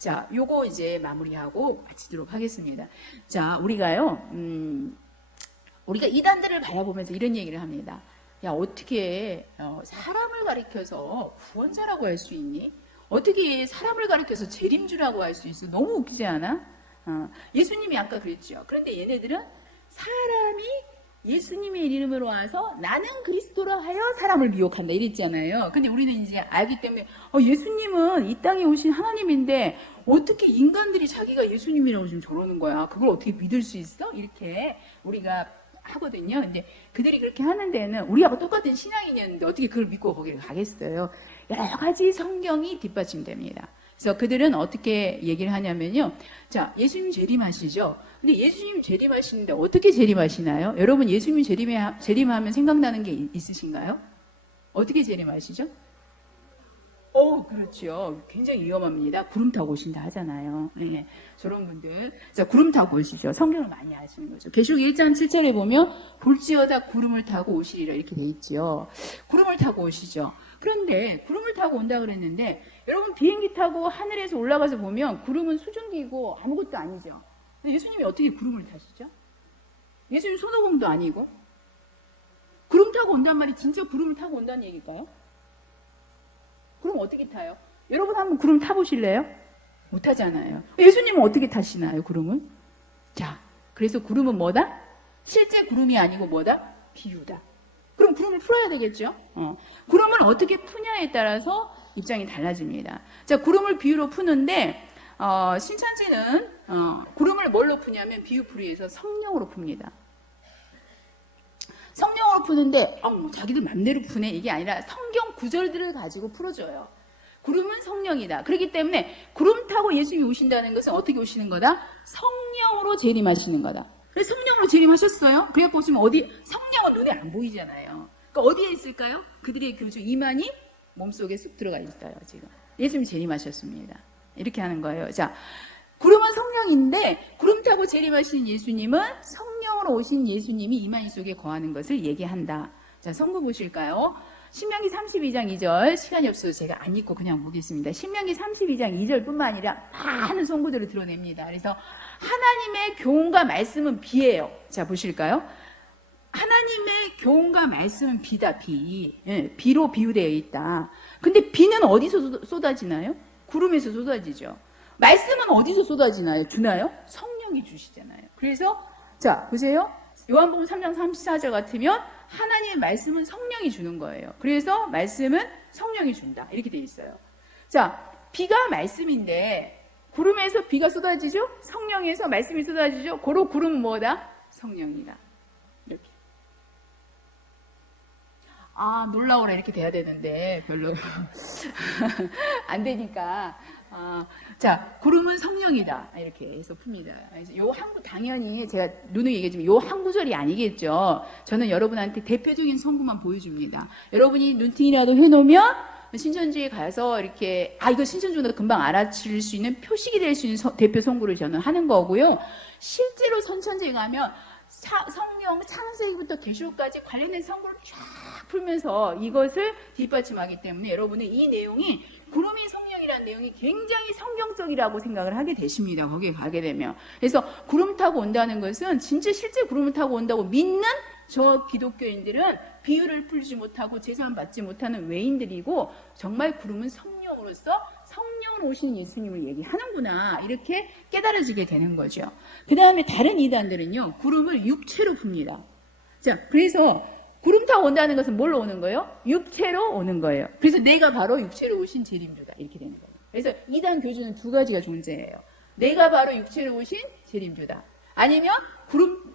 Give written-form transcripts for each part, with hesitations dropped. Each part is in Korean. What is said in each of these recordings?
자, 요거 이제 마무리하고 마치도록 하겠습니다. 자, 우리가요, 우리가 이단들을 바라보면서 이런 얘기를 합니다. 야, 어떻게 사람을 가리켜서 구원자라고 할 수 있니? 어떻게 사람을 가리켜서 재림주라고 할 수 있어? 너무 웃기지 않아? 예수님이 아까 그랬죠. 그런데 얘네들은 사람이 예수님의 이름으로 와서 나는 그리스도라 하여 사람을 미혹한다 이랬잖아요. 근데 우리는 이제 알기 때문에 예수님은 이 땅에 오신 하나님인데 어떻게 인간들이 자기가 예수님이라고 지금 저러는 거야? 그걸 어떻게 믿을 수 있어? 이렇게 우리가 하거든요. 근데 그들이 그렇게 하는 데는 우리하고 똑같은 신앙이었는데 어떻게 그걸 믿고 거기를 가겠어요? 여러 가지 성경이 뒷받침됩니다. 그래서 그들은 어떻게 얘기를 하냐면요. 자, 예수님 재림하시죠? 근데 예수님 재림하시는데 어떻게 재림하시나요? 여러분 예수님 재림하면 생각나는 게 있으신가요? 어떻게 재림하시죠? 그렇죠. 굉장히 위험합니다. 구름 타고 오신다 하잖아요. 네. 저런 분들. 자, 구름 타고 오시죠. 성경을 많이 아시는 거죠. 계시록 1장 7절에 보면 볼지어다 구름을 타고 오시리라 이렇게 돼 있죠. 구름을 타고 오시죠. 그런데 구름을 타고 온다 그랬는데 여러분 비행기 타고 하늘에서 올라가서 보면 구름은 수증기고 아무것도 아니죠. 근데 예수님이 어떻게 구름을 타시죠? 예수님 손오공도 아니고 구름 타고 온단 말이 진짜 구름을 타고 온다는 얘기일까요? 그럼 어떻게 타요? 여러분 한번 구름 타보실래요? 못 타잖아요. 예수님은 어떻게 타시나요, 구름은? 자, 그래서 구름은 뭐다? 실제 구름이 아니고 뭐다? 비유다. 그럼 구름을 풀어야 되겠죠? 구름을 어떻게 푸냐에 따라서 입장이 달라집니다. 자, 구름을 비유로 푸는데, 신천지는, 구름을 뭘로 푸냐면 비유풀이에서 성령으로 풉니다. 성령으로 푸는데 자기들 맘대로 푸네 이게 아니라 성경 구절들을 가지고 풀어줘요. 구름은 성령이다. 그렇기 때문에 구름 타고 예수님이 오신다는 것은 어떻게 오시는 거다? 성령으로 재림하시는 거다. 그래서 성령으로 재림하셨어요. 그래갖고 보시면 성령은 눈에 안 보이잖아요. 그러니까 어디에 있을까요? 그들의 교주 이만희 몸속에 쑥 들어가 있어요. 지금 예수님이 재림하셨습니다. 이렇게 하는 거예요. 자, 구름은 성령인데 구름 타고 재림하신 예수님은 성령으로 오신 예수님이 이만희 속에 거하는 것을 얘기한다. 자, 성구 보실까요? 신명기 32장 2절 시간이 없어서 제가 안 읽고 그냥 보겠습니다. 신명기 32장 2절뿐만 아니라 많은 성구들을 드러냅니다. 그래서 하나님의 교훈과 말씀은 비예요. 자, 보실까요? 하나님의 교훈과 말씀은 비다, 비. 예, 비로 비유되어 있다. 근데 비는 어디서 쏟아지나요? 구름에서 쏟아지죠. 말씀은 어디서 쏟아지나요? 주나요? 성령이 주시잖아요. 그래서 자, 보세요. 요한복음 3장 34절 같으면 하나님의 말씀은 성령이 주는 거예요. 그래서 말씀은 성령이 준다. 이렇게 돼 있어요. 자, 비가 말씀인데 구름에서 비가 쏟아지죠? 성령에서 말씀이 쏟아지죠? 고로 구름은 뭐다? 성령이다. 이렇게. 놀라워라 이렇게 돼야 되는데 별로 안 되니까 자, 구름은 성령이다. 이렇게 해서 풉니다. 그래서 요 한구, 당연히 제가 누누이 얘기했지만 요 한 구절이 아니겠죠. 저는 여러분한테 대표적인 성구만 보여줍니다. 여러분이 눈팅이라도 해놓으면 신천지에 가서 이렇게, 이거 신천지보다 금방 알아챌 수 있는 표식이 될 수 있는 대표 성구를 저는 하는 거고요. 실제로 선천지에 가면 성령 창세기부터 계시록까지 관련된 성구를 쫙 풀면서 이것을 뒷받침하기 때문에 여러분은 이 내용이 구름이 성령이라는 내용이 굉장히 성경적이라고 생각을 하게 되십니다. 거기에 가게 되면. 그래서 구름 타고 온다는 것은 진짜 실제 구름을 타고 온다고 믿는 저 기독교인들은 비유를 풀지 못하고 제사만 받지 못하는 외인들이고 정말 구름은 성령으로서 성령으로 오신 예수님을 얘기하는구나 이렇게 깨달아지게 되는 거죠. 그 다음에 다른 이단들은요. 구름을 육체로 풉니다. 자, 그래서 구름 타고 온다는 것은 뭘로 오는 거예요? 육체로 오는 거예요. 그래서 내가 바로 육체로 오신 재림주다 이렇게 되는 거예요. 그래서 이단 교주는 두 가지가 존재해요. 내가 바로 육체로 오신 재림주다. 아니면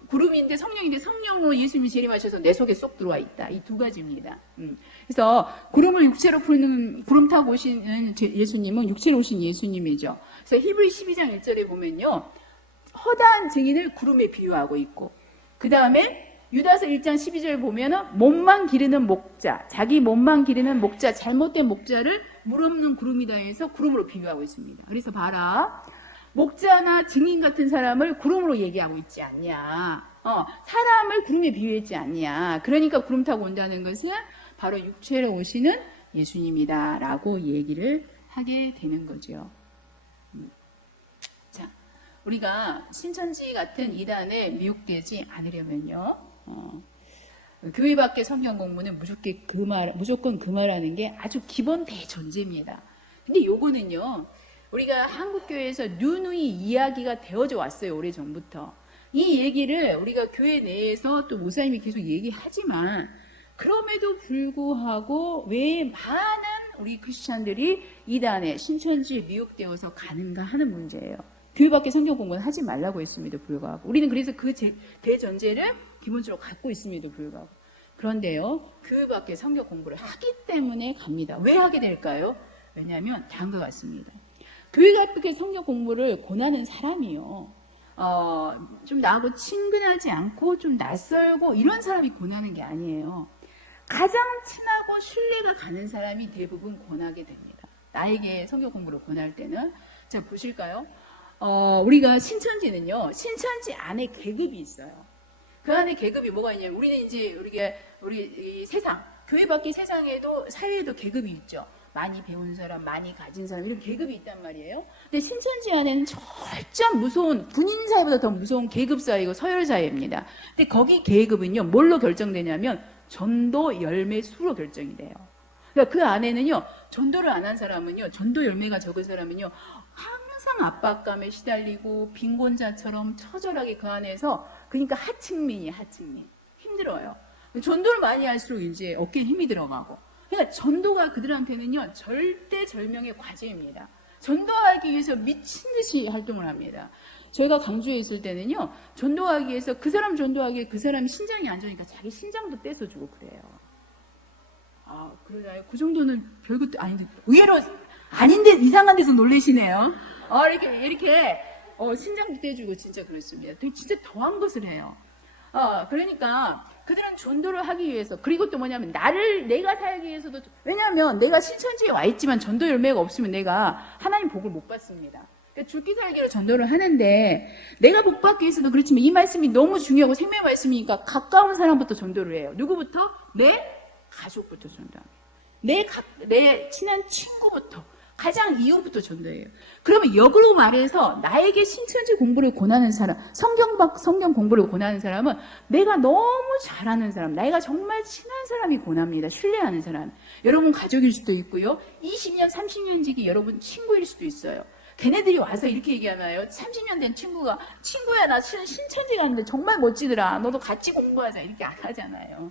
구름인데 성령인데 성령으로 예수님이 재림하셔서 내 속에 쏙 들어와 있다. 이 두 가지입니다. 그래서 구름을 육체로 푸는 구름 타고 오시는 예수님은 육체로 오신 예수님이죠. 그래서 히브리 12장 1절에 보면요. 허다한 증인을 구름에 비유하고 있고 그 다음에 유다서 1장 12절 보면은 몸만 기르는 목자, 자기 몸만 기르는 목자, 잘못된 목자를 물 없는 구름이다 해서 구름으로 비유하고 있습니다. 그래서 봐라. 목자나 증인 같은 사람을 구름으로 얘기하고 있지 않냐. 사람을 구름에 비유했지 않냐. 그러니까 구름 타고 온다는 것은 바로 육체로 오시는 예수님이다라고 얘기를 하게 되는 거죠. 우리가 신천지 같은 이단에 미혹되지 않으려면요. 교회 밖의 성경 공부는 무조건 금하라는 게 아주 기본 대전제입니다. 근데 요거는요, 우리가 한국교회에서 누누이 이야기가 되어져 왔어요, 오래전부터. 이 얘기를 우리가 교회 내에서 또 목사님이 계속 얘기하지만, 그럼에도 불구하고 왜 많은 우리 크리스찬들이 이단에 신천지에 미혹되어서 가는가 하는 문제예요. 교회 밖에 성경 공부는 하지 말라고 했음에도 불구하고. 우리는 그래서 그 대전제를 기본적으로 갖고 있음에도 불구하고. 그런데요, 교회 밖에 성경 공부를 하기 때문에 갑니다. 왜 하게 될까요? 왜냐하면 다음과 같습니다. 교회 밖에 성경 공부를 권하는 사람이요, 좀 나하고 친근하지 않고 좀 낯설고 이런 사람이 권하는 게 아니에요. 가장 친하고 신뢰가 가는 사람이 대부분 권하게 됩니다. 나에게 성경 공부를 권할 때는. 자, 보실까요? 우리가 신천지는요, 신천지 안에 계급이 있어요. 그 안에 계급이 뭐가 있냐면, 우리는 이제 우리 세상, 교회 밖의 세상에도, 사회에도 계급이 있죠. 많이 배운 사람, 많이 가진 사람, 이런 계급이 있단 말이에요. 근데 신천지 안에는 절대 무서운, 군인 사회보다 더 무서운 계급 사회이고 서열 사회입니다. 근데 거기 계급은요, 뭘로 결정되냐면, 전도 열매 수로 결정이 돼요. 그러니까 그 안에는요, 전도를 안 한 사람은요, 전도 열매가 적은 사람은요, 항상 압박감에 시달리고 빈곤자처럼 처절하게 그 안에서, 그러니까 하층민이에요, 하층민. 힘들어요. 전도를 많이 할수록 이제 어깨에 힘이 들어가고. 그러니까 전도가 그들한테는요, 절대절명의 과제입니다. 전도하기 위해서 미친 듯이 활동을 합니다. 저희가 강주에 있을 때는요, 전도하기 위해서 그 사람 전도하기 위해 그 사람이 신장이 안 좋으니까 자기 신장도 떼서주고 그래요. 아, 그러나요? 그 정도는 별것도 아닌데, 의외로 아닌데 이상한 데서 놀라시네요. 이렇게 신장도 떼주고 진짜 그렇습니다. 되게 진짜 더한 것을 해요. 그러니까 그들은 전도를 하기 위해서, 그리고 또 뭐냐면 내가 살기 위해서도, 왜냐하면 내가 신천지에 와 있지만 전도 열매가 없으면 내가 하나님 복을 못 받습니다. 그러니까 죽기 살기로 전도를 하는데, 내가 복 받기 위해서도 그렇지만 이 말씀이 너무 중요하고 생명의 말씀이니까 가까운 사람부터 전도를 해요. 누구부터? 내 가족부터 전도합니다. 내 친한 친구부터, 가장 이웃부터 전도해요. 그러면 역으로 말해서 나에게 신천지 공부를 권하는 사람, 성경 공부를 권하는 사람은 내가 너무 잘하는 사람, 내가 정말 친한 사람이 권합니다. 신뢰하는 사람. 여러분 가족일 수도 있고요, 20년, 30년 지기 여러분 친구일 수도 있어요. 걔네들이 와서 이렇게 얘기하나요? 30년 된 친구가, 친구야, 나 신천지 갔는데 정말 멋지더라, 너도 같이 공부하자, 이렇게 안 하잖아요.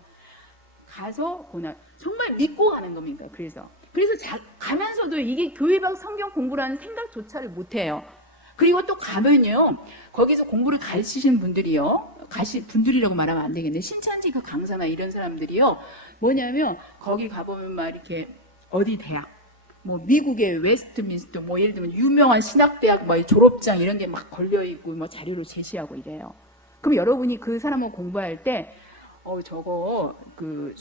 가서 정말 믿고 가는 겁니까? 그래서 가면서도 이게 교회 밖 성경 공부라는 생각조차를 못해요. 그리고 또 가면요, 거기서 공부를 가르치시는 분들이요, 분들이라고 말하면 안 되겠네, 신천지 그 강사나 이런 사람들이요, 뭐냐면 거기 가보면 막 이렇게 어디 대학, 뭐 미국의 웨스트민스터, 뭐 예를 들면 유명한 신학대학 뭐 졸업장 이런 게 막 걸려있고 뭐 자료를 제시하고 이래요. 그럼 여러분이 그 사람을 공부할 때, 저거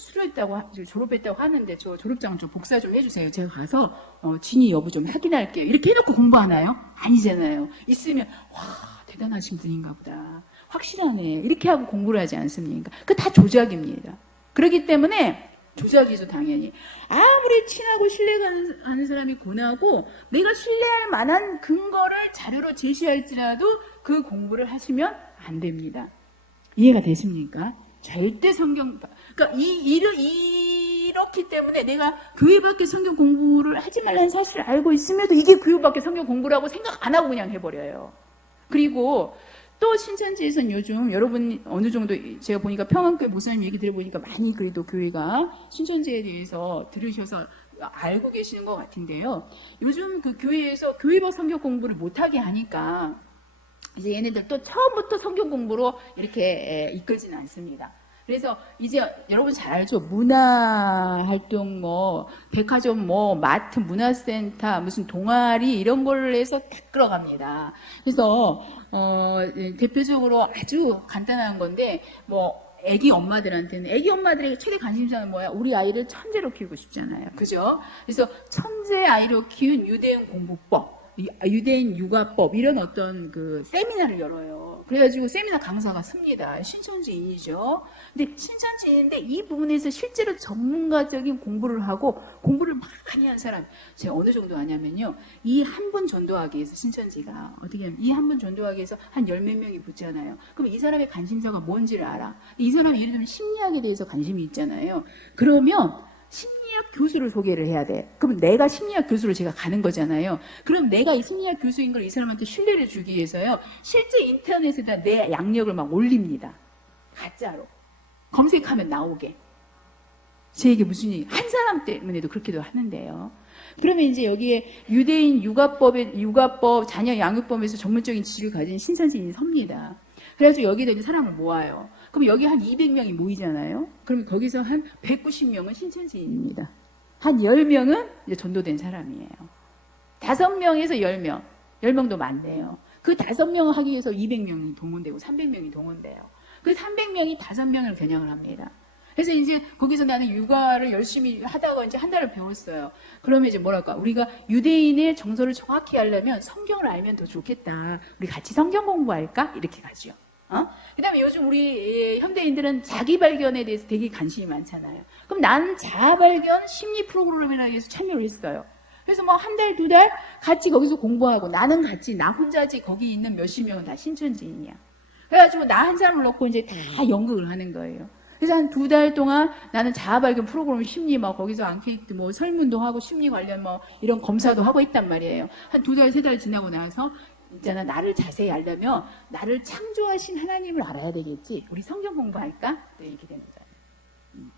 졸업했다고 하는데 저 졸업장 좀 복사 좀 해주세요. 제가 가서 진위 여부 좀 확인할게요. 이렇게 해놓고 공부하나요? 아니잖아요. 있으면 와, 대단하신 분인가 보다, 확실하네, 이렇게 하고 공부를 하지 않습니까? 그 다 조작입니다. 그렇기 때문에 조작이죠, 당연히. 아무리 친하고 신뢰가 가는 사람이 권하고 내가 신뢰할 만한 근거를 자료로 제시할지라도 그 공부를 하시면 안 됩니다. 이해가 되십니까? 절대 그러니까 이렇기 때문에 내가 교회 밖에 성경 공부를 하지 말라는 사실을 알고 있음에도 이게 교회 밖에 성경 공부라고 생각 안 하고 그냥 해버려요. 그리고 또 신천지에서는 요즘 여러분 어느 정도 제가 보니까 평안교회 목사님 얘기 들어보니까 많이 그래도 교회가 신천지에 대해서 들으셔서 알고 계시는 것 같은데요. 요즘 그 교회에서 교회 밖 성경 공부를 못하게 하니까 이제 얘네들 또 처음부터 성경 공부로 이렇게 이끌지는 않습니다. 그래서 이제 여러분 잘 알죠? 문화활동, 뭐 백화점, 뭐 마트, 문화센터, 무슨 동아리 이런 걸로 해서 다 끌어갑니다. 그래서 대표적으로 아주 간단한 건데, 뭐 애기 엄마들의 최대 관심사는 뭐야? 우리 아이를 천재로 키우고 싶잖아요. 그죠? 그래서 천재 아이로 키운 유대인 공부법, 유대인 육아법, 이런 어떤 그 세미나를 열어요. 그래가지고 세미나 강사가 씁니다. 신천지인이죠. 근데 신천지인인데 이 부분에서 실제로 전문가적인 공부를 하고 공부를 많이 한 사람, 제가 어느 정도 하냐면요. 이 한 분 전도하기 위해서 신천지가 어떻게 하면 이 한 분 전도하기 위해서 한 열 몇 명이 붙잖아요. 그럼 이 사람의 관심사가 뭔지를 알아. 이 사람이 예를 들면 심리학에 대해서 관심이 있잖아요. 그러면 심리학 교수를 소개를 해야 돼. 그럼 내가 심리학 교수로 제가 가는 거잖아요. 그럼 내가 이 심리학 교수인 걸 이 사람한테 신뢰를 주기 위해서요. 실제 인터넷에다 내 양력을 막 올립니다. 가짜로. 검색하면 나오게. 제 얘기 무슨 얘기? 한 사람 때문에도 그렇게도 하는데요. 그러면 이제 여기에 유대인 육아법, 자녀 양육법에서 전문적인 지식을 가진 신천지인이 섭니다. 그래가지고 여기다 이제 사람을 모아요. 그럼 여기 한 200명이 모이잖아요. 그러면 거기서 한 190명은 신천지인입니다. 한 10명은 이제 전도된 사람이에요. 5명에서 10명. 10명도 많대요. 그 5명 하기 위해서 200명이 동원되고 300명이 동원돼요. 그 300명이 5명을 겨냥을 합니다. 그래서 이제 거기서 나는 육아를 열심히 하다가 이제 한 달을 배웠어요. 그러면 이제 뭐랄까, 우리가 유대인의 정서를 정확히 알려면 성경을 알면 더 좋겠다. 우리 같이 성경 공부할까? 이렇게 가죠. 그 다음에 요즘 우리 현대인들은 자기 발견에 대해서 되게 관심이 많잖아요. 그럼 나는 자아 발견 심리 프로그램이라고 해서 참여를 했어요. 그래서 뭐 한 달, 2달 같이 거기서 공부하고 나는 같이, 나 혼자지 거기 있는 몇십 명은 다 신천지인이야. 그래가지고 나 한 사람을 놓고 이제 다 연극을 하는 거예요. 그래서 한 2달 동안 나는 자아 발견 프로그램 심리 뭐 거기서 앙케이트 뭐 설문도 하고 심리 관련 뭐 이런 검사도 하고 있단 말이에요. 한 2달, 3달 지나고 나서 있잖아, 나를 자세히 알려면 나를 창조하신 하나님을 알아야 되겠지. 우리 성경 공부할까? 네, 이렇게 되는 거예요.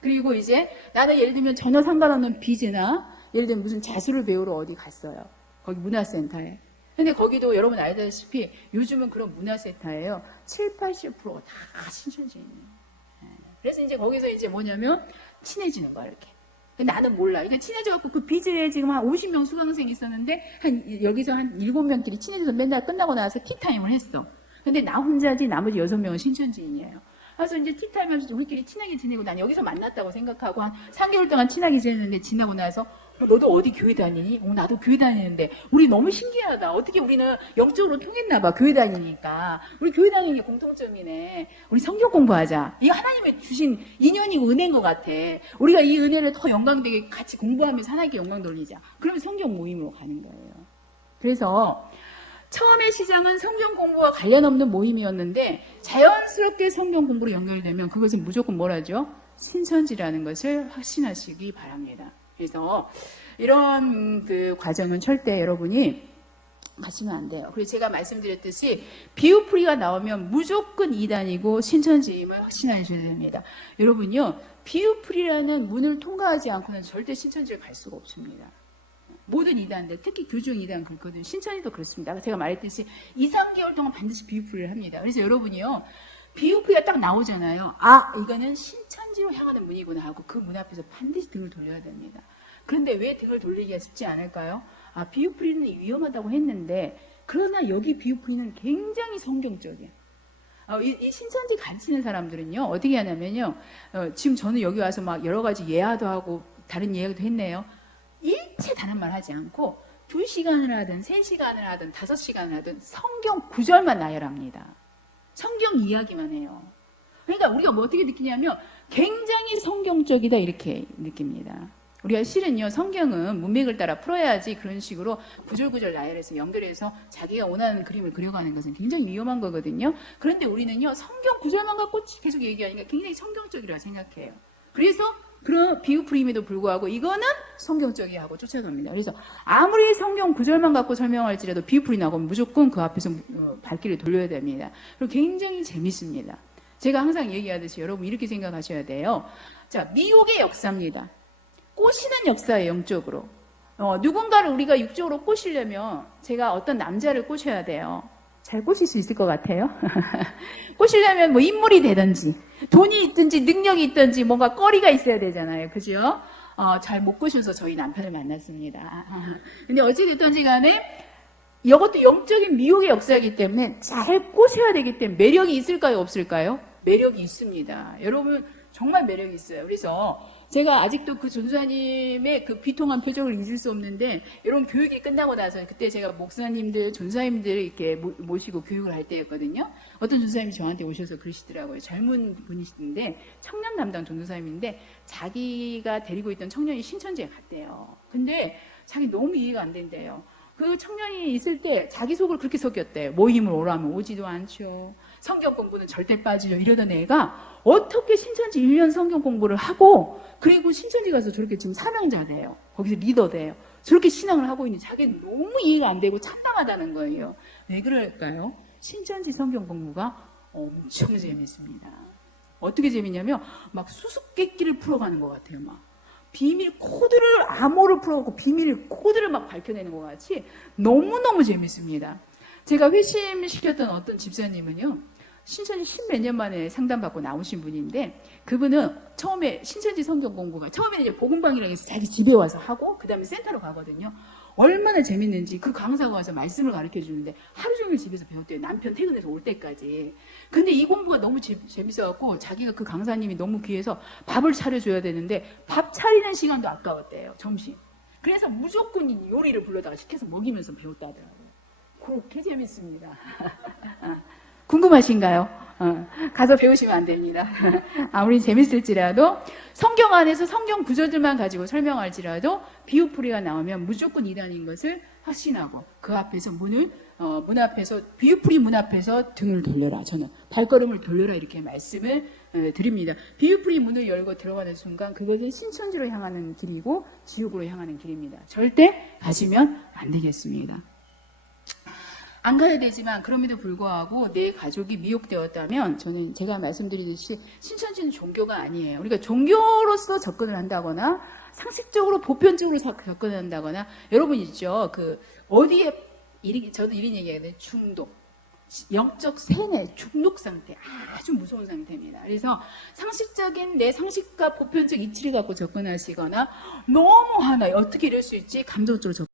그리고 이제 나는 예를 들면 전혀 상관없는 비즈나 예를 들면 무슨 자수를 배우러 어디 갔어요. 거기 문화센터에. 근데 거기도 여러분 알다시피 요즘은 그런 문화센터예요. 7, 80%가 다 신천지인이에요. 그래서 이제 거기서 이제 뭐냐면 친해지는 거야, 이렇게. 근데 나는 몰라. 그러니까 친해져갖고 그 비즈에 지금 한 50명 수강생이 있었는데 여기서 한 7명끼리 친해져서 맨날 끝나고 나서 티타임을 했어. 근데 나 혼자지 나머지 6명은 신천지인이에요. 그래서 이제 티타임 하면서 우리끼리 친하게 지내고 난 여기서 만났다고 생각하고 한 3개월 동안 친하게 지냈는데 지나고 나서 너도 어디 교회 다니니? 나도 교회 다니는데 우리 너무 신기하다. 어떻게 우리는 영적으로 통했나 봐. 교회 다니니까. 우리 교회 다니는 게 공통점이네. 우리 성경 공부하자. 이거 하나님의 주신 인연이고 은혜인 것 같아. 우리가 이 은혜를 더 영광되게 같이 공부하면서 하나님께 영광 돌리자. 그러면 성경 모임으로 가는 거예요. 그래서 처음에 시작은 성경 공부와 관련 없는 모임이었는데 자연스럽게 성경 공부로 연결되면 그것은 무조건 뭐라죠? 신천지라는 것을 확신하시기 바랍니다. 그래서 이런 그 과정은 절대 여러분이 가시면 안 돼요. 그리고 제가 말씀드렸듯이 비유풀이가 나오면 무조건 이단이고 신천지임을 확신하셔야 됩니다. 여러분요, 비유풀이라는 문을 통과하지 않고는 절대 신천지를 갈 수가 없습니다. 모든 이단들, 특히 교중 이단 그렇거든요. 신천지도 그렇습니다. 제가 말했듯이 2, 3개월 동안 반드시 비유풀이를 합니다. 그래서 여러분이요, 비유풀이가 딱 나오잖아요. 아, 이거는 신천지로 향하는 문이구나 하고 그 문 앞에서 반드시 등을 돌려야 됩니다. 그런데 왜 등을 돌리기가 쉽지 않을까요? 아, 비유풀이는 위험하다고 했는데 그러나 여기 비유풀이는 굉장히 성경적이야. 이 신천지 가르치는 사람들은요, 어떻게 하냐면요, 지금 저는 여기 와서 막 여러 가지 예화도 하고 다른 이야기도 했네요. 일체 다른 말 하지 않고 2시간을 하든 3시간을 하든 5시간을 하든 성경 구절만 나열합니다. 성경 이야기만 해요. 그러니까 우리가 뭐 어떻게 느끼냐면 굉장히 성경적이다 이렇게 느낍니다. 우리가 실은요, 성경은 문맥을 따라 풀어야지 그런 식으로 구절구절 나열해서 연결해서 자기가 원하는 그림을 그려가는 것은 굉장히 위험한 거거든요. 그런데 우리는요, 성경 구절만 갖고 계속 얘기하니까 굉장히 성경적이라고 생각해요. 그래서 그런 비유풀임에도 불구하고 이거는 성경적이하고 쫓아갑니다. 그래서 아무리 성경 구절만 갖고 설명할지라도 비유풀이 나오면 무조건 그 앞에서 발길을 돌려야 됩니다. 그리고 굉장히 재밌습니다. 제가 항상 얘기하듯이 여러분 이렇게 생각하셔야 돼요. 자, 미혹의 역사입니다. 꼬시는 역사예요, 영적으로. 누군가를 우리가 육적으로 꼬시려면 제가 어떤 남자를 꼬셔야 돼요. 잘 꼬실 수 있을 것 같아요. 꼬시려면 뭐 인물이 되든지 돈이 있든지 능력이 있든지 뭔가 거리가 있어야 되잖아요. 그죠? 잘 못 꼬셔서 저희 남편을 만났습니다. 근데 어찌됐든지 간에 이것도 영적인 미혹의 역사이기 때문에 잘 꼬셔야 되기 때문에 매력이 있을까요? 없을까요? 매력이 있습니다. 여러분 정말 매력이 있어요. 그래서 제가 아직도 그 전도사님의 그 비통한 표정을 잊을 수 없는데, 여러분 교육이 끝나고 나서 그때 제가 목사님들, 전도사님들 이렇게 모시고 교육을 할 때였거든요. 어떤 전도사님이 저한테 오셔서 그러시더라고요. 젊은 분이시던데 청년 담당 전도사님인데 자기가 데리고 있던 청년이 신천지에 갔대요. 근데 자기 너무 이해가 안 된대요. 그 청년이 있을 때 자기 속을 그렇게 속였대요. 모임을 오라면 오지도 않죠. 성경 공부는 절대 빠지죠. 이러던 애가 어떻게 신천지 1년 성경 공부를 하고, 그리고 신천지 가서 저렇게 지금 사명자 돼요. 거기서 리더 돼요. 저렇게 신앙을 하고 있는지 자기는 너무 이해가 안 되고 참담하다는 거예요. 왜 그럴까요? 신천지 성경 공부가 엄청 재밌습니다. 어떻게 재밌냐면 막 수수께끼를 풀어가는 것 같아요. 막 비밀 코드를, 암호를 풀어갖고 비밀 코드를 막 밝혀내는 것 같이 너무너무 재밌습니다. 제가 회심시켰던 어떤 집사님은요, 신천지 10몇 년 만에 상담받고 나오신 분인데, 그분은 처음에 신천지 성경 공부가, 처음에는 이제 복음방이라고 해서 자기 집에 와서 하고, 그 다음에 센터로 가거든요. 얼마나 재밌는지 그 강사가 와서 말씀을 가르쳐 주는데 하루 종일 집에서 배웠대요. 남편 퇴근해서 올 때까지. 근데 이 공부가 너무 재밌어갖고 자기가 그 강사님이 너무 귀해서 밥을 차려줘야 되는데 밥 차리는 시간도 아까웠대요. 점심. 그래서 무조건 요리를 불러다가 시켜서 먹이면서 배웠다더라고요. 그렇게 재밌습니다. 궁금하신가요? 가서 배우시면 안 됩니다. 아무리 재밌을지라도 성경 안에서 성경 구절들만 가지고 설명할지라도 비유풀이가 나오면 무조건 이단인 것을 확신하고, 그 앞에서 문 앞에서, 비유풀이 문 앞에서 등을 돌려라. 저는 발걸음을 돌려라 이렇게 말씀을 드립니다. 비유풀이 문을 열고 들어가는 순간 그것은 신천지로 향하는 길이고 지옥으로 향하는 길입니다. 절대 가시면 안 되겠습니다. 안 가야 되지만 그럼에도 불구하고 내 가족이 미혹되었다면, 저는 제가 말씀드리듯이 신천지는 종교가 아니에요. 우리가 종교로서 접근을 한다거나 상식적으로 보편적으로 접근을 한다거나, 여러분 있죠. 그 어디에 저도 이런 얘기하거든요. 중독, 영적 세뇌, 중독 상태, 아주 무서운 상태입니다. 그래서 상식적인 내 상식과 보편적 이치를 갖고 접근하시거나, 너무 하나요. 어떻게 이럴 수 있지? 감정적으로 접근.